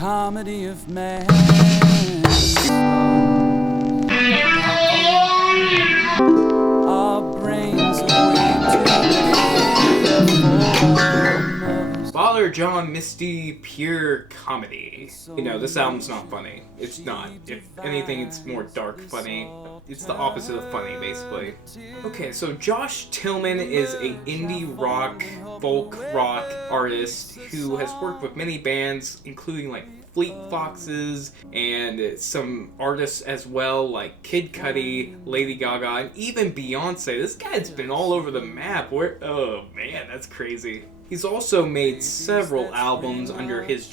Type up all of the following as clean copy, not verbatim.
comedy of man. Our brains are way too big. Father John Misty, pure comedy. You know, this album's not funny. It's not. If anything, it's more dark funny. It's the opposite of funny, basically. Okay, so Josh Tillman is a indie rock, folk rock artist who has worked with many bands, including like Fleet Foxes and some artists as well, like Kid Cudi, Lady Gaga, and even Beyonce. This guy's been all over the map. Oh man, that's crazy. He's also made several albums under his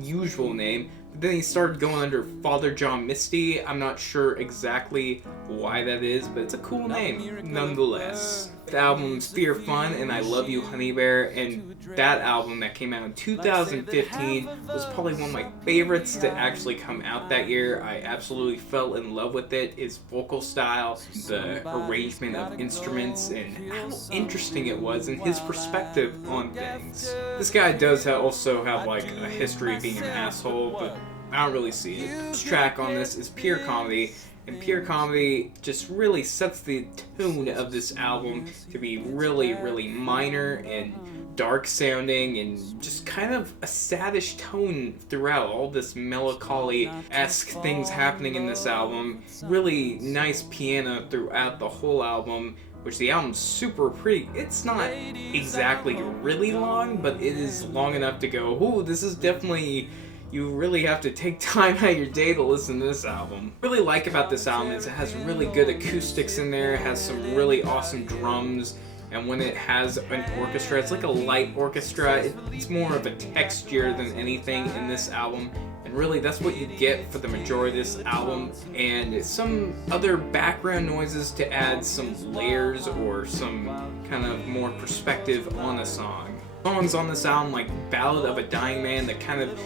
usual name, but then he started going under Father John Misty. I'm not sure exactly why that is, but it's a cool name nonetheless. The album's Fear Fun and I Love You Honey Bear, and that album that came out in 2015 was probably one of my favorites to actually come out that year. I absolutely fell in love with it. His vocal style, the arrangement of instruments, and how interesting it was, and his perspective on things. This guy does also have like a history of being an asshole, but I don't really see it. This track on this is Pure Comedy. And Pure Comedy just really sets the tone of this album to be really, really minor and dark sounding and just kind of a saddish tone throughout. All this melancholy-esque things happening in this album. Really nice piano throughout the whole album, which the album's super pretty. It's not exactly really long, but it is long enough to go, ooh, this is definitely... You really have to take time out of your day to listen to this album. What I really like about this album is it has really good acoustics in there, it has some really awesome drums, and when it has an orchestra, it's like a light orchestra. It's more of a texture than anything in this album, and really that's what you get for the majority of this album, and some other background noises to add some layers or some kind of more perspective on a song. Songs on this album like Ballad of a Dying Man that kind of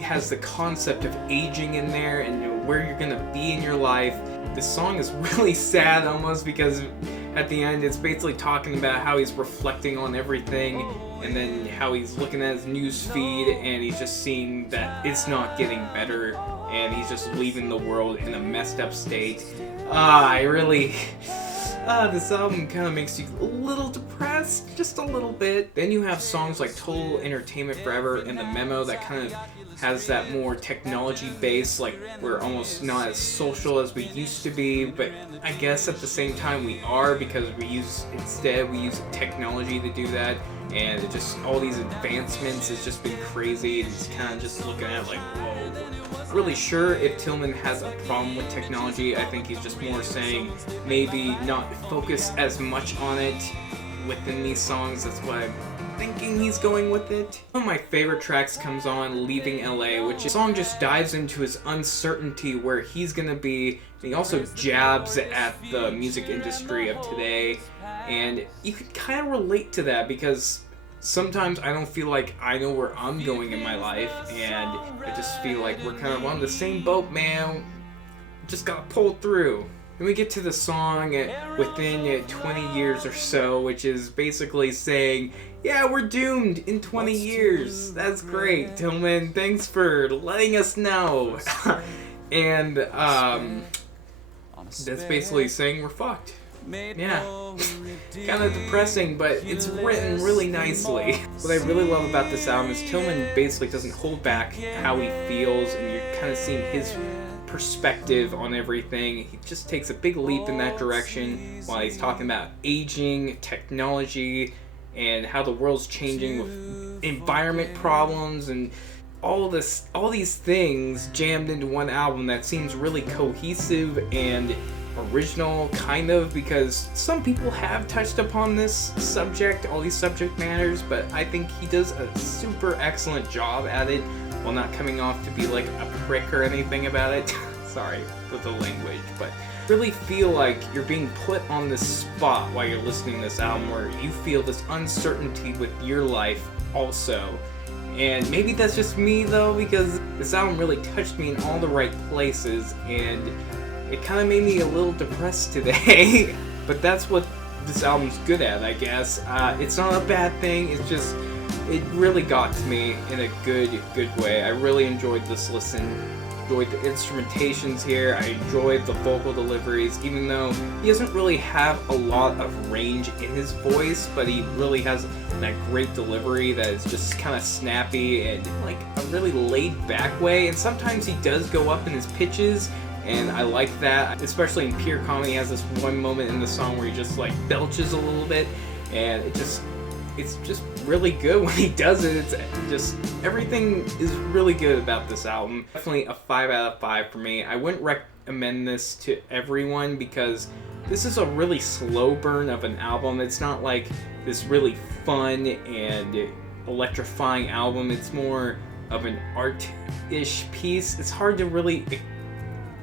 has the concept of aging in there and where you're gonna be in your life. The song is really sad almost because at the end it's basically talking about how he's reflecting on everything and then how he's looking at his news feed and he's just seeing that it's not getting better and he's just leaving the world in a messed up state. This album kind of makes you a little depressed, just a little bit. Then you have songs like Total Entertainment Forever and The Memo that kind of has that more technology base, like we're almost not as social as we used to be, but I guess at the same time we are because we use technology to do that, and it just, all these advancements has just been crazy, and it's kind of just looking at it like, whoa. Not really sure if Tillman has a problem with technology. I think he's just more saying maybe not focus as much on it within these songs. That's what I'm thinking he's going with it. One of my favorite tracks comes on Leaving LA, which the song just dives into his uncertainty where he's gonna be, and he also jabs at the music industry of today, and you can kind of relate to that because sometimes I don't feel like I know where I'm going in my life, and I just feel like we're kind of on the same boat, man. Just gotta pull through. Then we get to the song Within 20 Years or So, which is basically saying, yeah, we're doomed in 20 years. That's great, Tillman. Thanks for letting us know. And that's basically saying we're fucked. Yeah. Kind of depressing, but it's written really nicely. What I really love about this album is Tillman basically doesn't hold back how he feels, and you're kind of seeing his perspective on everything. He just takes a big leap in that direction while he's talking about aging, technology, and how the world's changing with environment problems and all these things jammed into one album that seems really cohesive and original, kind of, because some people have touched upon this subject, all these subject matters, but I think he does a super excellent job at it while not coming off to be like a prick or anything about it. Sorry for the language, but really feel like you're being put on this spot while you're listening to this album where you feel this uncertainty with your life also. And maybe that's just me though, because this album really touched me in all the right places and it kind of made me a little depressed today. But that's what this album's good at, I guess. It's not a bad thing, it's just it really got to me in a good way. I really enjoyed this listen. Enjoyed the instrumentations here. I enjoyed the vocal deliveries, even though he doesn't really have a lot of range in his voice, but he really has that great delivery that is just kind of snappy and like a really laid back way. And sometimes he does go up in his pitches, and I like that, especially in Pure Comedy. He has this one moment in the song where he just like belches a little bit, and it's just really good when he does it. It's just, everything is really good about this album. Definitely a 5 out of 5 for me. I wouldn't recommend this to everyone because this is a really slow burn of an album. It's not like this really fun and electrifying album. It's more of an art-ish piece. It's hard to really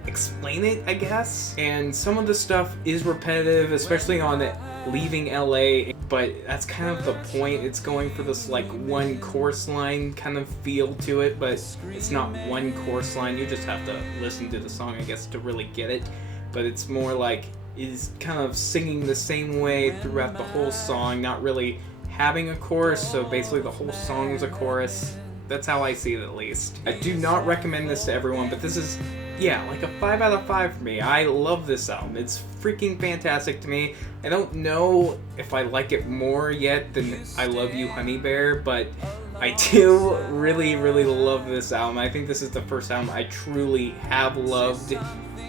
explain it, I guess. And some of the stuff is repetitive, especially on Leaving LA, but that's kind of the point. It's going for this like one chorus line kind of feel to it, but it's not one chorus line. You just have to listen to the song, I guess, to really get it. But it's more like is kind of singing the same way throughout the whole song, not really having a chorus, so basically the whole song is a chorus. That's how I see it, at least. I do not recommend this to everyone, but this is, yeah, like a 5 out of 5 for me. I love this album. It's freaking fantastic to me. I don't know if I like it more yet than I Love You, Honey Bear, but I do really, really love this album. I think this is the first album I truly have loved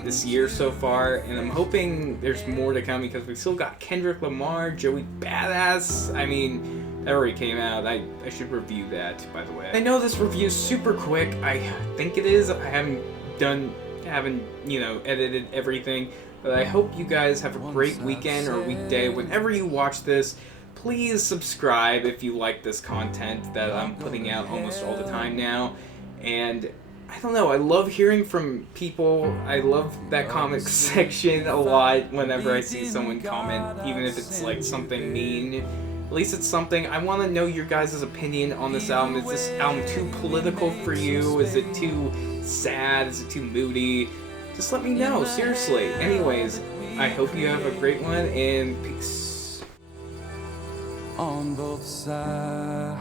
this year so far, and I'm hoping there's more to come because we still got Kendrick Lamar, Joey Badass. I mean, that already came out. I should review that, by the way. I know this review is super quick. I think it is. I haven't, you know, edited everything. But I hope you guys have a great weekend or weekday. Whenever you watch this, please subscribe if you like this content that I'm putting out almost all the time now. And I don't know, I love hearing from people. I love that comment section a lot whenever I see someone comment, even if it's like something mean. At least it's something. I want to know your guys' opinion on this album. Is this album too political for you? Is it too sad? Is it too moody? Just let me know, seriously. Anyways, I hope you have a great one, and peace. On both sides.